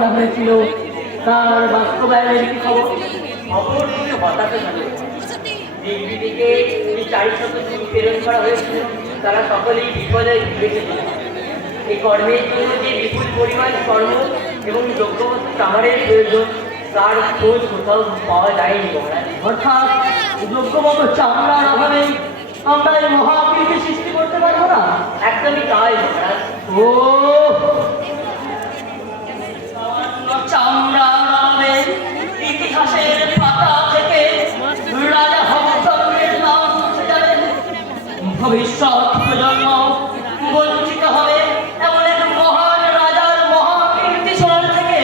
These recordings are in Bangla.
করা হয়েছিল তার বাস্তবায়নের কি খবর? খবর শুনে হতাশ হয়ে দিল্লিকে যে 400 শ্রমিক প্রেরণ করা হয়েছিল তারা সকলেই বিপদে বেঁচেছিল। এই কর্মের জন্য যে বিপুল পরিমাণ কর্ম এবং যোগ্যবস্তু কামারের প্রয়োজন তার খোঁজ কোথাও পাওয়া যায়নি মহারাজ। অর্থাৎ যোগ্যমতো চামড়ার অভাবে আমরা এই মহাবীরকে সৃষ্টি করতে পারবো না? একদমই তাই মহারাজ। ও চামড়ার অভাবে ইতিহাসের পাতা থেকে রাজা হরিশ্চন্দ্রের নাম মুছে যাবে। ভবিষ্যৎ প্রজন্ম বঞ্চিত হবে এমন এক মহান রাজার মহাকীর্তি শোনার থেকে।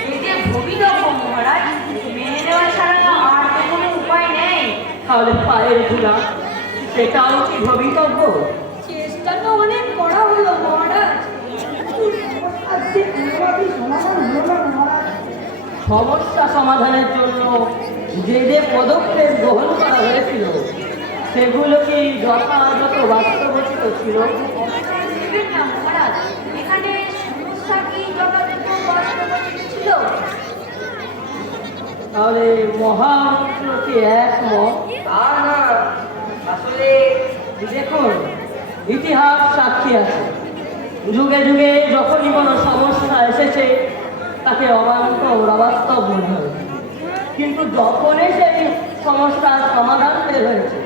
এই যে ভবিতব্য মহারাজ, মেনে নেওয়া ছাড়া আর তো কোনো উপায় নেই। তাহলে পায়ের ধুলা সেটাও কি ভবিতব্য? চেষ্টা তো অনেক করা হলো মহারাজ। সমস্যা সমাধানের জন্য যে যে পদক্ষেপ গ্রহণ করা হয়েছিল সেগুলো কি যথাযথ বাস্তবচিত ছিল? দেখবেন না মহারাজ, এখানে সমস্যা কি যথাযথ বাস্তবচিত ছিল? তাহলে মহামন্ত্র কি একমত? না, আসলে দেখুন, ইতিহাস সাক্ষী আছে, যুগে যুগে যখনই কোনো সমস্যা এসেছে তাকে অবান্তর অবাস্তব মনে হয়েছে, কিন্তু যখনই সেই সমস্যার সমাধান বের হয়েছে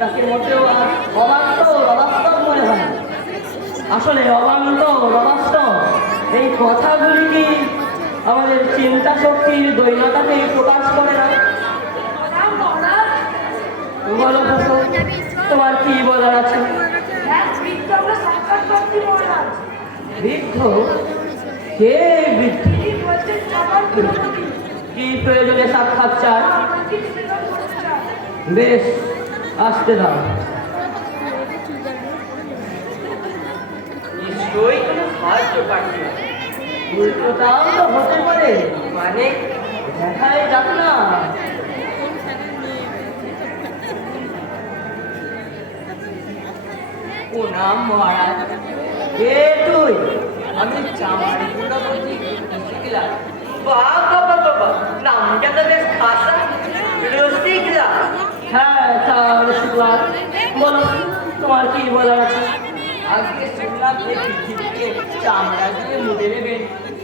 তাকে মোটেও আর অবান্তর অবাস্তব মনে হয় না। আসলে অবান্তর অবাস্তব এই কথাগুলি কি আমাদের চিন্তা শক্তির দৈন্যতাকে প্রকাশ করে না? না মহারাজ, বলো ভাষা, তোমার কি বলার আছে? এক বৃদ্ধ আমরা সাক্ষাৎ করছি মহারাজ। বৃদ্ধ? কে বৃদ্ধ? তিনি বলছেন আমার প্রগতি কি প্রয়োজনে সাক্ষাৎ চায়? আপনাকে নিবেদন করতে চাই। বেশ, আসতে দাও। নিশ্চয়ই কোনো সাহায্য পাচ্ছি না। উল্টোটাও তো হতে পারে, মানে দেখাই যাক না। প্রণাম মহারাজ। কে তুই? আমি চামার গুণবতী রসিকলাল। বাবা বাবা, নামটা তো বেশ খাসা, রসিকলাল। হ্যাঁ, তার শুক্লাল, বলো তোমার কি বলার আছে? আজকে শুনলাম যে পৃথিবীকে চামড়া দিয়ে মুড়ে নেবেন,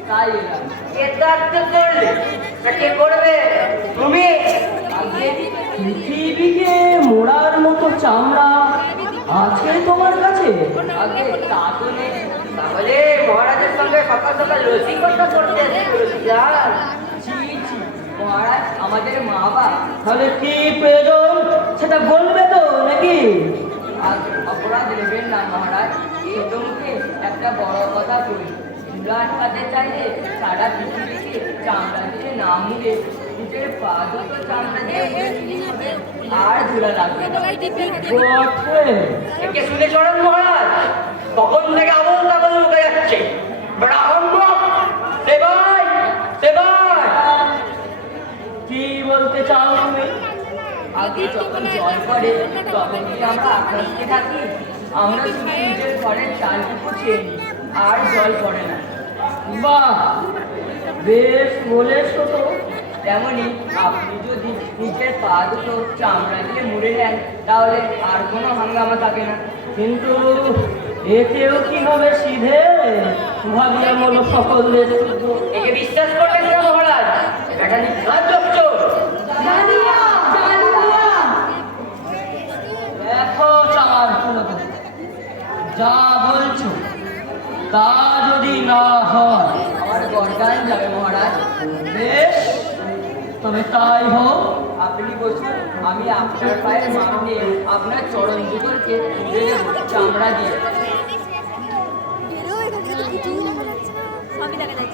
তাই এলাম। এটা তো করলে তা কে করবে? তুমি? আগে পৃথিবীকে মোড়ার মতো চামড়া আছে তোমার কাছে? আগে তা তো নেই। তাহলে মহারাজের সঙ্গে সকাল সকাল রসিকতা করতে রসিকলাল। ছি ছি, মহারাজ আমাদের মা বাবা। তাহলে কি প্রয়োজন সেটা বলবে তো নাকি? আর অপরাধ নেবেন না মহারাজ। ছোটমুখে একটা বড় কথা বলি, চুলা আটকাতে চাইলে সারা পৃথিবীকে চামড়া দিয়ে না মুড়ে নিজের পা দুটো চামড়া দিয়ে মুড়ে নিতে হবে, আর ঝুলা লাগবে না। বটে। একে শুনে চলেন মহারাজ, কখন থেকে আবল তাবল মুখে যাচ্ছে। ব্রাহ্মণ সেবাই সেবাই। কি বলতে চাও তুমি? আগে যখন জল পড়ে তখন কি আমরা আকাশে থাকি? আমরা শুধু নিজের ঘরের চালটুকু ছেয়ে নিই, আর জল পড়ে না। বাহ, বেশ বলেছো তো। তেমনি আপনি যদি নিজের পা দুটো চামড়া দিয়ে মুড়ে নেন তাহলে আর কোনো হাঙ্গামা থাকে না। কিন্তু এতেও কি হবে সিধে? ভাবিয়া মনো সকল দেশ শুদ্ধ। একে বিশ্বাস করবেন না মহারাজ, এটা নির্লজ্জ চোর। জানিয়া জানিয়া দেখো চামার কুলপতি, যা বলছো তা যদি না হয় আমার গরদান যাবে মহারাজ। বেশ, তবে তাই হোক। আপনি বসুন, আমি আপনার পায়ের মাপ নিয়ে আপনার চরণ দুটোকে তুলে দেবো চামড়া দিয়ে। এখান থেকে তো কিছুই দেখা যাচ্ছে না, সবই দেখা যাচ্ছে।